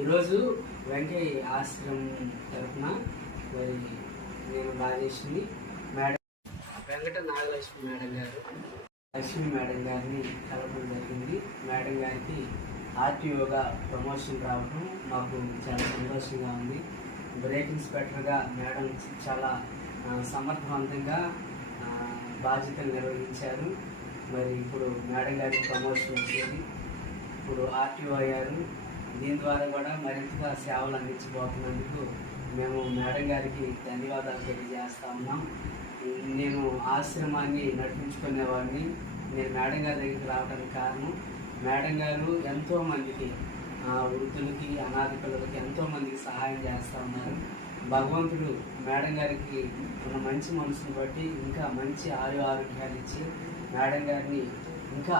ఈరోజు వెంకయ్య ఆశ్రమం తరఫున మరి నేను రాజేష్ని మేడం వెంకట నాగలక్ష్మి మేడం గారు లక్ష్మి మేడం గారిని కలపడం జరిగింది. మేడం గారికి ఆర్టీఓగా ప్రమోషన్ రావడం మాకు చాలా సంతోషంగా ఉంది. బ్రేక్ ఇన్స్పెక్టర్గా మేడం చాలా సమర్థవంతంగా బాధ్యతలు నిర్వహించారు. మరి ఇప్పుడు మేడం గారికి ప్రమోషన్ వచ్చింది, ఇప్పుడు ఆర్టీఓ అయ్యారు. దీని ద్వారా కూడా మరింతగా సేవలు అందించబోతున్నందుకు మేము మేడం గారికి ధన్యవాదాలు తెలియజేస్తా ఉన్నాం. నేను ఆశ్రమాన్ని నడిపించుకునేవాడిని. నేను మేడం గారి దగ్గరికి రావడానికి కారణం, మేడం గారు ఎంతోమందికి వృద్ధులకి అనాథ పిల్లలకి ఎంతోమందికి సహాయం చేస్తూ ఉన్నారు. భగవంతుడు మేడం గారికి ఉన్న మంచి మనసును బట్టి ఇంకా మంచి ఆరోగ్యాలు ఇచ్చి మేడం గారిని ఇంకా